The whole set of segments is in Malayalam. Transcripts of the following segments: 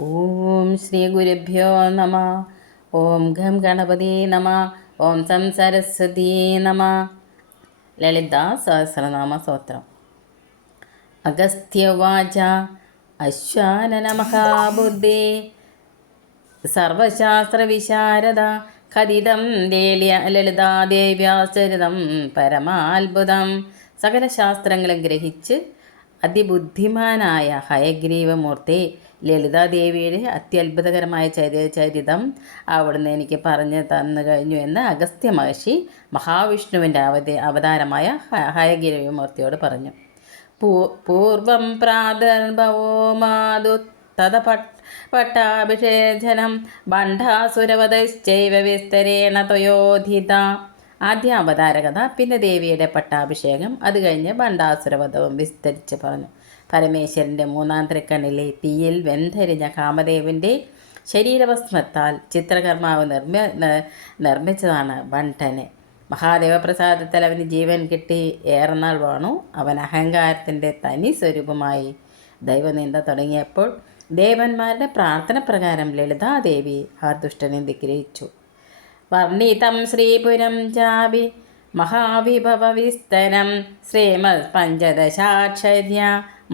ഓം ശ്രീ ഗുരുഭ്യോ നമ. ഓം ഘം ഗണപതി നമ. ഓം സം സരസ്വതി നമ. ലളിതാ സഹസ്രനാമ സ്തോത്രം. അഗസ്ത്യവാച അശ്വാനന മഹാബുദ്ധേ സർവശാസ്ത്രവിശാരദ ഖദിതം ലളിതാദേവ്യാചരിതം പരമാത്ഭുതം. സകല ശാസ്ത്രങ്ങളും ഗ്രഹിച്ച് അതിബുദ്ധിമാനായ ഹയഗ്രീവമൂർത്തി ലളിതാദേവിയുടെ അത്യത്ഭുതകരമായ ചരിതം അവിടുന്ന് എനിക്ക് പറഞ്ഞു തന്നു കഴിഞ്ഞു എന്ന് അഗസ്ത്യ മഹർഷി മഹാവിഷ്ണുവിൻ്റെ അവതാരമായ ഹയഗ്രീവമൂർത്തിയോട് പറഞ്ഞു. പൂർവം പ്രാദുർഭവോ മാതു തത പട്ടാഭിഷേചനം ബണ്ഡാസുരവധശ്ചൈവ വിസ്തരേണ ത്വയോധിത. ആദ്യ അവതാരകഥ, പിന്നെ ദേവിയുടെ പട്ടാഭിഷേകം, അത് കഴിഞ്ഞ് ബണ്ഡാസുരവധവും വിസ്തരിച്ച് പറഞ്ഞു. പരമേശ്വരൻ്റെ മൂന്നാം തൃക്കണ്ണിലെ തീയിൽ വെന്തെരിഞ്ഞ കാമദേവൻ്റെ ശരീരഭസ്മത്താൽ ചിത്രകർമാവ് നിർമ്മിച്ചതാണ് ബണ്ഡനെ. മഹാദേവപ്രസാദത്തിൽ അവന് ജീവൻ കിട്ടി ഏറെനാൾ വാണു. അവൻ അഹങ്കാരത്തിൻ്റെ തനി സ്വരൂപമായി ദൈവനിന്ദ തുടങ്ങിയപ്പോൾ ദേവന്മാരുടെ പ്രാർത്ഥന പ്രകാരം ലളിതാദേവി ആ ദുഷ്ടനെ നിഗ്രഹിച്ചു. വർണ്ണിതം ശ്രീപുരം ചാപി മഹാവിഭവവിസ്തരം ശ്രീമദ് പഞ്ചദശാക്ഷര്യ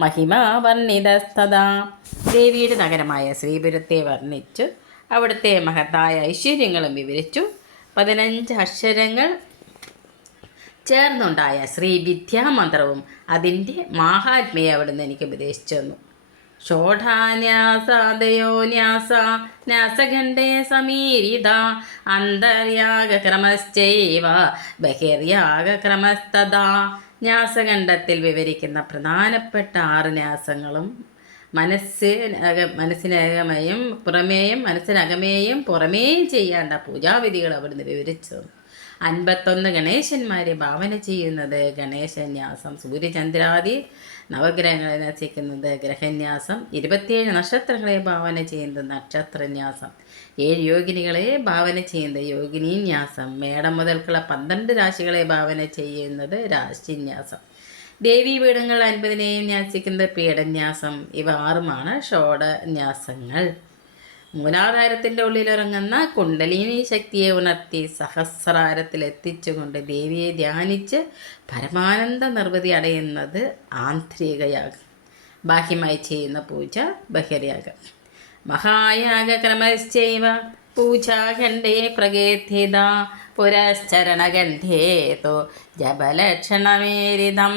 മഹിമാ വർണ്ണിതസ്തദാ. ദേവിയുടെ നഗരമായ ശ്രീപുരത്തെ വർണ്ണിച്ചു അവിടുത്തെ മഹത്തായ ഐശ്വര്യങ്ങളും വിവരിച്ചു. 15 അക്ഷരങ്ങൾ ചേർന്നുണ്ടായ ശ്രീ വിദ്യാമന്ത്രവും അതിൻ്റെ മാഹാത്മ്യം അവിടുന്ന് എനിക്ക് ഉപദേശിച്ചു തന്നു. ഷോഢാന്യാസാദയോ ന്യാസ ന്യാസഖണ്ഡേ സമീരിത അന്തര്യാഗക്രമശ്ചൈവ ബഹിര്യാഗക്രമസ്തദാ. ന്യാസഖണ്ഡത്തിൽ വിവരിക്കുന്ന പ്രധാനപ്പെട്ട 6 ന്യാസങ്ങളും മനസ്സിനകമേയും പുറമേയും ചെയ്യേണ്ട പൂജാവിധികൾ അവിടുന്ന് വിവരിച്ചു. 51 ഗണേശന്മാരെ ഭാവന ചെയ്യുന്നത് ഗണേശന്യാസം, സൂര്യചന്ദ്രാദി നവഗ്രഹങ്ങളെ നസിക്കുന്നത് ഗ്രഹന്യാസം, 27 നക്ഷത്രങ്ങളെ ഭാവന ചെയ്യുന്നത് നക്ഷത്രന്യാസം, 7 യോഗിനികളെ ഭാവന ചെയ്യുന്നത് യോഗിനീന്യാസം, മേടം മുതൽക്കുള്ള 12 രാശികളെ ഭാവന ചെയ്യുന്നത് രാശിന്യാസം, ദേവീപീഠങ്ങൾ 50നെയും ന്യാസിക്കുന്നത് പീഠന്യാസം. ഇവ 6 ഷോഡന്യാസങ്ങൾ. മൂലാധാരത്തിൻ്റെ ഉള്ളിലിറങ്ങുന്ന കുണ്ടലിനി ശക്തിയെ ഉണർത്തി സഹസ്രാരത്തിലെത്തിച്ചുകൊണ്ട് ദേവിയെ ധ്യാനിച്ച് പരമാനന്ദ നിർവൃതി അടയുന്നത് ആന്തരികയാഗം. ബാഹ്യമായി ചെയ്യുന്ന പൂജ ബഹിര്യാഗം. മഹായാഗക്രമശ്ചൈവ പൂജാഖണ്ഡേ പ്രകീർത്തിത പുരശ്ചരണഖണ്ഡേ തു ജപലക്ഷണമേരിതം.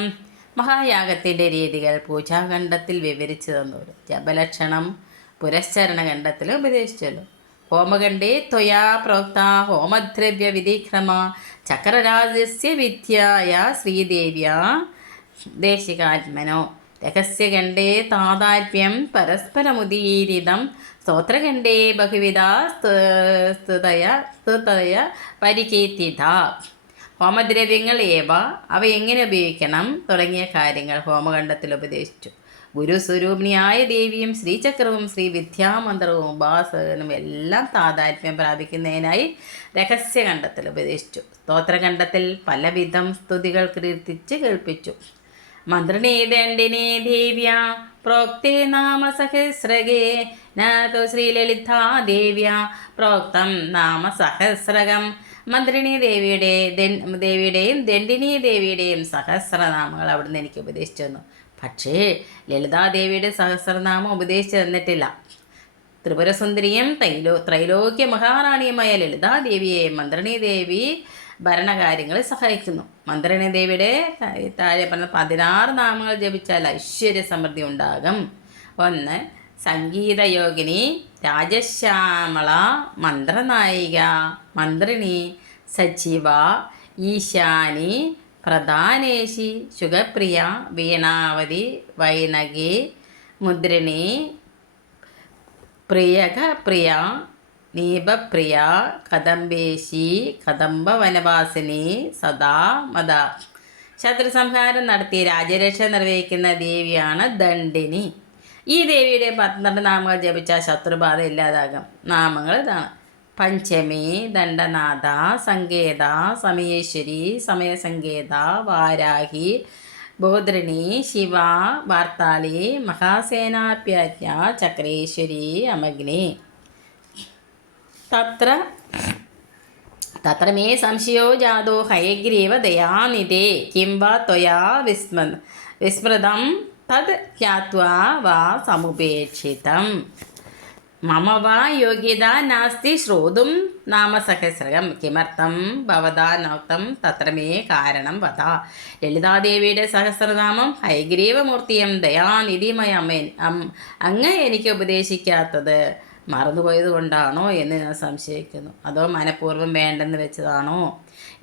മഹായാഗത്തിൻ്റെ രീതികൾ പൂജാഖണ്ഡത്തിൽ വിവരിച്ചു തന്നു. ജപലക്ഷണം പുരശ്ചരണഖണ്ഡത്തിൽ ഉപദേശിച്ചല്ലോ. ഹോമഖണ്ഡേ ത്വയാ പ്രോക്ത ഹോമദ്രവ്യ വിധിക്രമ ചക്രരാജസ്യ വിദ്യായ ശ്രീദേവ്യാ ദേശികാത്മനോ. രഹസ്യഖണ്ഡേ താതാത്മ്യം പരസ്പരമുദീരിതം സ്തോത്രഖണ്ഡേ ബഹുവിധ സ്തുതയ പരികീർത്തിത. ഹോമദ്രവ്യങ്ങൾ അവ എങ്ങനെ ഉപയോഗിക്കണം തുടങ്ങിയ കാര്യങ്ങൾ ഹോമഖണ്ഡത്തിൽ ഉപദേശിച്ചു. ഗുരുസ്വരൂപിണിയായ ദേവിയും ശ്രീചക്രവും ശ്രീ വിദ്യാമന്ത്രവും ഉപാസകനും എല്ലാം താതാത്മ്യം പ്രാപിക്കുന്നതിനായി രഹസ്യഖണ്ഡത്തിൽ ഉപദേശിച്ചു. സ്തോത്രഖണ്ഡത്തിൽ പലവിധം സ്തുതികൾ കീർത്തിച്ച് കേൾപ്പിച്ചു. മന്ത്രിണേ ദണ്ഡിനേ ദേവ്യ പ്രോക്തേ നാമ സഹസ്രകേ നോ ശ്രീലളിതാ ദേവ്യ പ്രോക്തം നാമ സഹസ്രകം. മന്ത്രിണി ദേവിയുടെയും ദണ്ഡിനി ദേവിയുടെയും സഹസ്രനാമങ്ങൾ അവിടുന്ന് എനിക്ക് ഉപദേശിച്ചു തന്നു. പക്ഷേ ലളിതാദേവിയുടെ സഹസ്രനാമം ഉപദേശിച്ചു തന്നിട്ടില്ല. ത്രിപുരസുന്ദരിയും ത്രൈലോക്യ മഹാറാണിയുമായ ലളിതാദേവിയെ മന്ത്രിണി ദേവി ഭരണകാര്യങ്ങളിൽ സഹായിക്കുന്നു. മന്ത്രിണി ദേവിയുടെ താഴെ പറഞ്ഞ 16 നാമങ്ങൾ ജപിച്ചാൽ ഐശ്വര്യ സമൃദ്ധി ഉണ്ടാകും. 1. സംഗീതയോഗിനി, രാജശ്യാമള, മന്ത്രനായിക, മന്ത്രിണി, സജീവ, ഈശാനി, പ്രധാനേശി, ശുഗപ്രിയ, വീണാവതി, വൈനകി, മുദ്രിണി, പ്രിയ, നീപപ്രിയ, കദംബേശി, കദംബവനവാസിനി, സദാമത. ശത്രുസംഹാരം നടത്തി രാജരക്ഷ നിർവഹിക്കുന്ന ദേവിയാണ് ദണ്ഡിനി. ഈ ദേവിയുടെ 12 നാമങ്ങൾ ജപിച്ചാൽ ശത്രുബാധ ഇല്ലാതാകും. നാമങ്ങൾ ഇതാണ്: പഞ്ചമി, ദണ്ഡനാഥ, സങ്കേത, സമയേശ്വരി, സമയസങ്കേത, വാരാഹി, ബോധൃണി ശിവ വാർത്താളി മഹാസേനാപ്യജ്ഞ ചക്രേശ്വരി അമഗ്നി തത്ര തത്ര മേ സംശയോ ജാതോ ഹയഗ്രീവ ദയാനിധേ കിം വാ ത്വയാ വിസ്മൃതം തത് ജ്ഞാത്വാ വാ സമുപേക്ഷിതം മമ വാ യോഗ്യത നാസ്തി ശ്രോതും നാമസഹസ്രകം കിമർത്ഥം ഭവതാ നോക്തം തത്ര മേ കാരണം വദ. ലളിതാദേവിയുടെ സഹസ്രനാമം ഹയഗ്രീവമൂർത്തിയം ദയാനിധിമയമേൻ അങ്ങ് എനിക്ക് ഉപദേശിക്കാത്തത് മറന്നുപോയത് കൊണ്ടാണോ എന്ന് ഞാൻ സംശയിക്കുന്നു. അതോ മനഃപൂർവ്വം വേണ്ടെന്ന് വെച്ചതാണോ?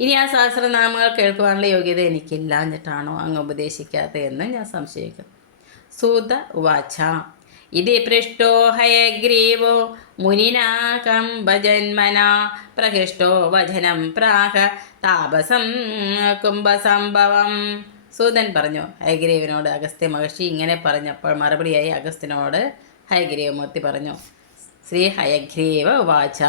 ഇനി ആ സഹസ്രനാമങ്ങൾ കേൾക്കുവാനുള്ള യോഗ്യത എനിക്കില്ലാഞ്ഞിട്ടാണോ അങ്ങ് ഉപദേശിക്കാത്തത് എന്ന് ഞാൻ സംശയിക്കുന്നു. സൂത ഉവാച ഇതി പൃഷ്ടോ ഹയഗ്രീവോ മുനിനാകം ഭജന്മന പ്രഹൃഷ്ടോ വചനം പ്രാഹ താപസം കുംഭസംഭവം. സൂതൻ പറഞ്ഞു, ഹയഗ്രീവനോട് അഗസ്ത്യ മഹർഷി ഇങ്ങനെ പറഞ്ഞപ്പോൾ മറുപടിയായി അഗസ്ത്യനോട് ഹയഗ്രീവമൂർത്തി പറഞ്ഞു, ശ്രീ ഹയഗ്രീവ ഉവാച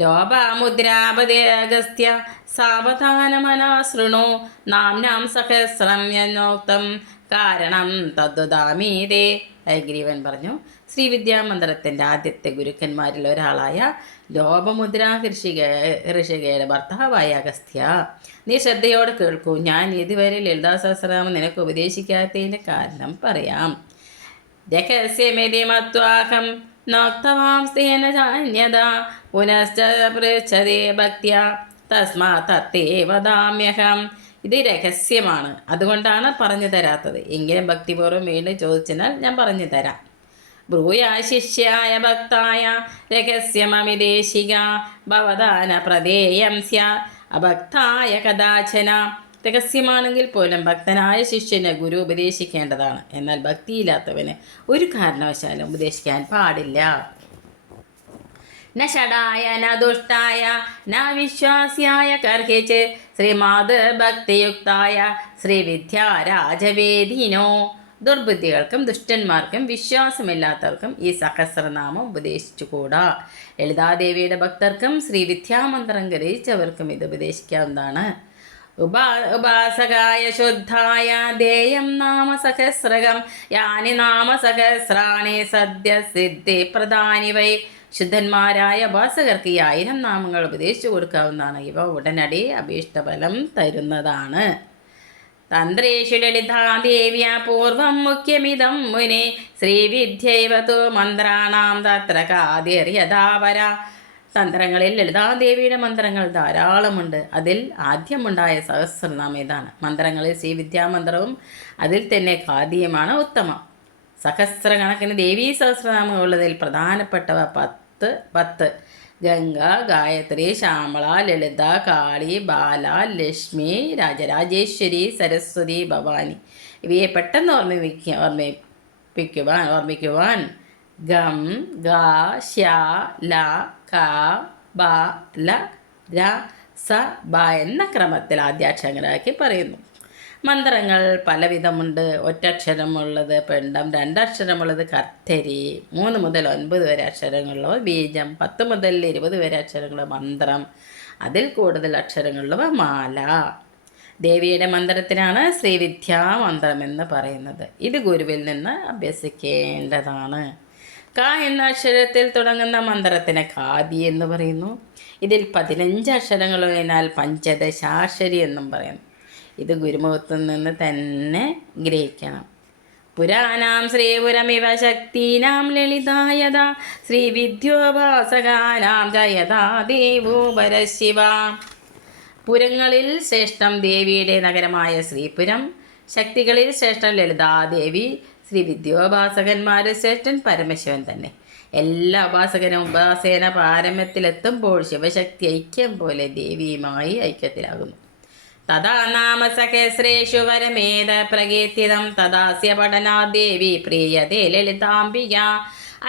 ലോപമുദ്രാപദേ അഗസ്ത്യ സാവധാനമനാശൃണു നാംനാം സഹസ്രം യനോക്തം കാരണം തദ്വദാമീതേ. ഹയഗ്രീവൻ പറഞ്ഞു, ശ്രീവിദ്യാമന്ദിരത്തിൻ്റെ ആദ്യത്തെ ഗുരുക്കന്മാരിൽ ഒരാളായ ലോപമുദ്ര ഋഷികയുടെ ഭർത്താവായ അഗസ്ത്യ, നീ ശ്രദ്ധയോടെ കേൾക്കൂ. ഞാൻ ഇതുവരെ ലളിതാ സഹസ്രനാമം നിനക്ക് ഉപദേശിക്കാത്തതിൻ്റെ കാരണം പറയാം. രഹസ്യമേതി മത്വാഹം നോക്തവാംസ്തേന ജാന്യത പുനശ്ച പൃച്ഛതേ ഭക്ത്യ തസ്മാത് തത്തേ വദാമ്യഹം. ഇത് രഹസ്യമാണ്, അതുകൊണ്ടാണ് പറഞ്ഞു തരാത്തത്. എങ്കിലും ഭക്തിപൂർവ്വം വീണ്ടും ചോദിച്ചാൽ ഞാൻ പറഞ്ഞു തരാം. ബ്രൂയാ ശിഷ്യായ ഭക്തായ രഹസ്യമമിദേശിക ഭവദാന പ്രദേയം സ്യ അഭക്തായ കഥാചന. രഹസ്യമാണെങ്കിൽ പോലും ഭക്തനായ ശിഷ്യന് ഗുരു ഉപദേശിക്കേണ്ടതാണ്. എന്നാൽ ഭക്തിയില്ലാത്തവന് ഒരു കാരണവശാലും ഉപദേശിക്കാൻ പാടില്ല. ന ഷടായ ന ദുഷ്ടായ ന വിശ്വാസ്യായ കർഹിച്ച് ശ്രീമാത് ഭക്തിയുക്തായ ശ്രീവിദ്യാരാജവേദിനോ. ദുർബുദ്ധികൾക്കും ദുഷ്ടന്മാർക്കും വിശ്വാസമില്ലാത്തവർക്കും ഈ സഹസ്രനാമം ഉപദേശിച്ചുകൂടാ. ലളിതാദേവിയുടെ ഭക്തർക്കും ശ്രീവിദ്യാമന്ത്രം ഗ്രഹിച്ചവർക്കും ഇത് ഉപദേശിക്കാവുന്നതാണ്. ഉപാസകായ ശുദ്ധായ ദേയം നാമ സഹസ്രകം യാനി നാമ സഹസ്രാണി സദ്യ സിദ്ധി പ്രധാനി വൈ. ശുദ്ധന്മാരായ ഉപാസകർക്ക് ഈ 1000 നാമങ്ങൾ ഉപദേശിച്ചു കൊടുക്കാവുന്നതാണ്. ഇവ ഉടനടി അഭീഷ്ടഫലം തരുന്നതാണ്. തന്ത്രേഷു ലളിതാദേവ്യ പൂർവം മുഖ്യമിതം മുനെ ശ്രീവിദ്യൈവതു മന്ത്രാണാം തത്ര കാതിർയഥാവര. തന്ത്രങ്ങളിൽ ലളിതാദേവിയുടെ മന്ത്രങ്ങൾ ധാരാളമുണ്ട്. അതിൽ ആദ്യമുണ്ടായ സഹസ്രനാമം ഇതാണ്. മന്ത്രങ്ങളിൽ ശ്രീവിദ്യാമന്ത്രവും അതിൽ തന്നെ ഖാദിയുമാണ് ഉത്തമം. സഹസ്രകണക്കിന് ദേവീ സഹസ്രനാമങ്ങളുള്ളതിൽ പ്രധാനപ്പെട്ടവ 10. ഗംഗ, ഗായത്രി, ശ്യാമള, ലളിത, കാളി, ബാല, ലക്ഷ്മി, രാജരാജേശ്വരി, സരസ്വതി, ഭവാനി. ഇവയെ പെട്ടെന്ന് ഓർമ്മിക്കുവാൻ ഗം, ഗ, ശ, ല, ക, ബ, ല, ര, സ, ബ എന്ന ക്രമത്തിൽ ആദ്യാക്ഷരങ്ങളാക്കി പറയുന്നു. മന്ത്രങ്ങൾ പലവിധമുണ്ട്. ഒറ്റക്ഷരമുള്ളത് പിണ്ഡം, 2 അക്ഷരമുള്ളത് കർത്തരി, 3 മുതൽ 9 വരെ അക്ഷരങ്ങളുള്ളവ ബീജം, 10 മുതൽ 20 വരെ അക്ഷരങ്ങളുള്ള മന്ത്രം, അതിൽ കൂടുതൽ അക്ഷരങ്ങളുള്ളവ മാല. ദേവിയുടെ മന്ത്രത്തിനാണ് ശ്രീവിദ്യാമന്ത്രം എന്ന് പറയുന്നത്. ഇത് ഗുരുവിൽ നിന്ന് അഭ്യസിക്കേണ്ടതാണ്. ക എന്ന അക്ഷരത്തിൽ തുടങ്ങുന്ന മന്ത്രത്തിന് ഖാദി എന്ന് പറയുന്നു. ഇതിൽ 15 അക്ഷരങ്ങളുള്ളതിനാൽ പഞ്ചദശാക്ഷരി എന്നും പറയുന്നു. ഇത് ഗുരുമുഖത്തു നിന്ന് തന്നെ ഗ്രഹിക്കണം. പുരാണാം ശ്രീപുരമിവ ശക്തീനാം ലളിതായത ശ്രീവിദ്യോപാസകാനാം ജയതാ ദേവോ പരശിവ. പുരങ്ങളിൽ ശ്രേഷ്ഠം ദേവിയുടെ നഗരമായ ശ്രീപുരം, ശക്തികളിൽ ശ്രേഷ്ഠം ലളിതാദേവി, ശ്രീവിദ്യോപാസകന്മാരിൽ ശ്രേഷ്ഠൻ പരമശിവൻ തന്നെ. എല്ലാ ഉപാസകനും ഉപാസേന പാരമ്യത്തിലെത്തുമ്പോൾ ശിവശക്തി ഐക്യം പോലെ ദേവിയുമായി ഐക്യത്തിലാകുന്നു. തഥാ നാമ സഹസ്രേഷു വരമേത പ്രകീർത്തിതം തദാസ്യ പഠനാദേവി പ്രീയതേ ലളിതാംബിക.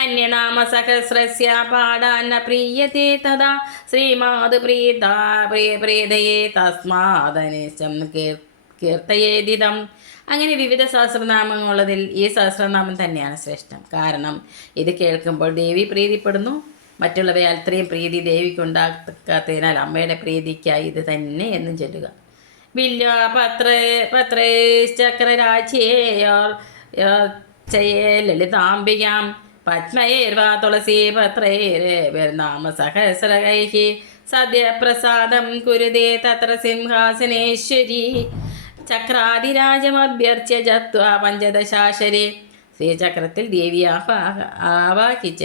അന്യനാമ സഹസ്രസ്യ പാടാന്ന പ്രീയതേ തഥാ ശ്രീമാത് പ്രീതയേ തസ്മാദനിശം കീർത്തയേദിതം. അങ്ങനെ വിവിധ സഹസ്രനാമങ്ങളുള്ളതിൽ ഈ സഹസ്രനാമം തന്നെയാണ് ശ്രേഷ്ഠം. കാരണം ഇത് കേൾക്കുമ്പോൾ ദേവി പ്രീതിപ്പെടുന്നു. മറ്റുള്ളവയാൽ അത്രയും പ്രീതി ദേവിക്കുണ്ടാക്കാത്തതിനാൽ അമ്മയുടെ പ്രീതിക്കായി ഇത് തന്നെ എന്നും ചൊല്ലുക. വില്യപത്രേശ്ചക്രരാജ്യേ ലളിതാംബികാം പത്മയേർവാ തുളസീപത്രേർനാമ സഹസ്രകൈः സദ്യപ്രസാദം കുരുതേ തത്ര സിംഹാസനേശ്വരി ചക്രാതിരാജമഭ്യർച്ച്യ ജപ്ത്വാ പഞ്ചദശാശരെ. ശ്രീചക്രത്തിൽ ദേവി ആവാഹിച്ച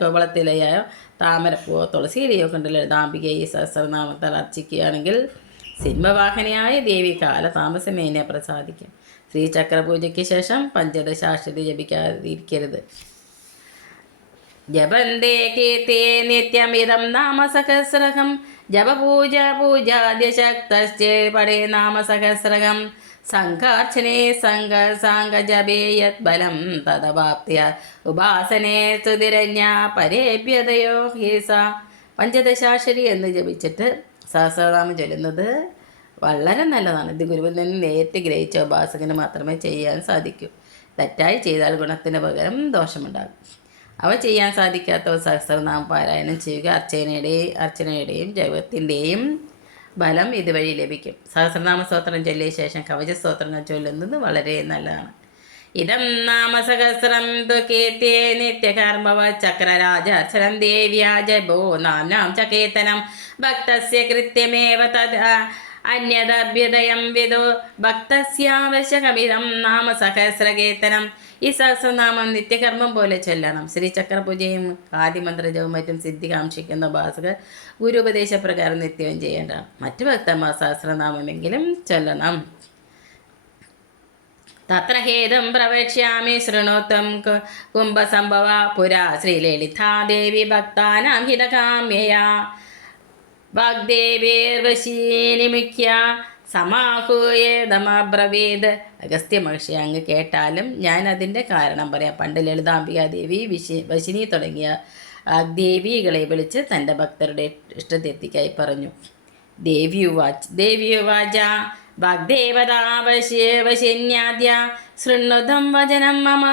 കോവളത്തിലെയോ താമരപ്പൂവോ തുളസിയിലെയോ കൊണ്ട് ലളിതാംബികയെ ഈ സഹസ്രനാമത്താൽ അർച്ചിക്കുകയാണെങ്കിൽ സിംഹവാഹനയായ ദേവി കാലതാമസമേനെ പ്രസാദിക്കും. ശ്രീചക്രപൂജയ്ക്ക് ശേഷം പഞ്ചദശാക്ഷരി ജപിക്കാതിരിക്കരുത്. ജപന്തേ കീർത്തേ നിത്യമിതം നാമസഹസ്രകം ജപപൂജ പൂജാദ്യശക്തശ്ചേ പടേ നാമസഹസ്രകം സംഘാർച്ചനേ സാംഗജപേ യദ്ബലം തദവാപ്യ ഉപാസനേ സ്തുതിരന്യാ പരേഭ്യതയോ ഹീസ. പഞ്ചദശാക്ഷരി എന്ന് ജപിച്ചിട്ട് സഹസ്രനാമം ചൊല്ലുന്നത് വളരെ നല്ലതാണ്. ഇത് ഗുരുവിൽ നിന്ന് നേരിട്ട് ഗ്രഹിച്ച ഉപാസകന് മാത്രമേ ചെയ്യാൻ സാധിക്കൂ. തെറ്റായി ചെയ്താൽ ഗുണത്തിന് പകരം ദോഷമുണ്ടാകും. അവ ചെയ്യാൻ സാധിക്കാത്ത സഹസ്രനാമ പാരായണം ചെയ്യുക. അർച്ചനയുടെയും ജപത്തിൻ്റെയും ഫലം ഇതുവഴി ലഭിക്കും. സഹസ്രനാമ സ്തോത്രം ചൊല്ലിയ ശേഷം കവചസ്തോത്രങ്ങൾ ചൊല്ലുന്നത് വളരെ നല്ലതാണ്. ഇതം നാമസഹസ്രം തു കീർത്തേ നിത്യകർമ്മവ ചക്രരാജാർച്ചനം ദേവ്യാ ജപോ നാംനാം ച കീർത്തനം ഭക്തസ്യ കൃത്യമേവ തദ് അന്യദഭ്യുദയം വിദോ ഭക്തസ്യാവശ്യകമിതം നാമസഹസ്രകീർത്തനം. ഈ സഹസ്രനാമം നിത്യകർമ്മം പോലെ ചൊല്ലണം. ശ്രീചക്രപൂജയും ആദിമന്ത്രജവും മറ്റും സിദ്ധി കാക്ഷിക്കുന്ന ഉപാസകർ ഗുരുപദേശപ്രകാരം നിത്യവും ചെയ്യേണ്ടതാണ്. മറ്റു ഭക്തന്മാർ സഹസ്രനാമമെങ്കിലും ചൊല്ലണം. തത്ര ഹേതും പ്രവക്ഷ്യാമി ശൃണോത്വം കുംഭസംഭവ പുരാ ശ്രീലളിതാദേവി ഭക്താനാം ഹിതകാമ്യയാ വാഗ്ദേവീർവശീനിമിക്യ സമാഹൂയേതമബ്രവീത്. അഗസ്ത്യ മഹർഷി അങ്ങ് കേട്ടാലും ഞാൻ അതിൻ്റെ കാരണം പറയാം. പണ്ട് ലളിതാംബികാദേവി വശിനി തുടങ്ങിയ ദേവികളെ വിളിച്ച് തൻ്റെ ഭക്തരുടെ ഇഷ്ടതെത്തിക്കായി പറഞ്ഞു. ദേവ്യുവാച വാഗ്ദേവതാ വശിന്യാദ്യ ശൃണ്വതം വചനം മമ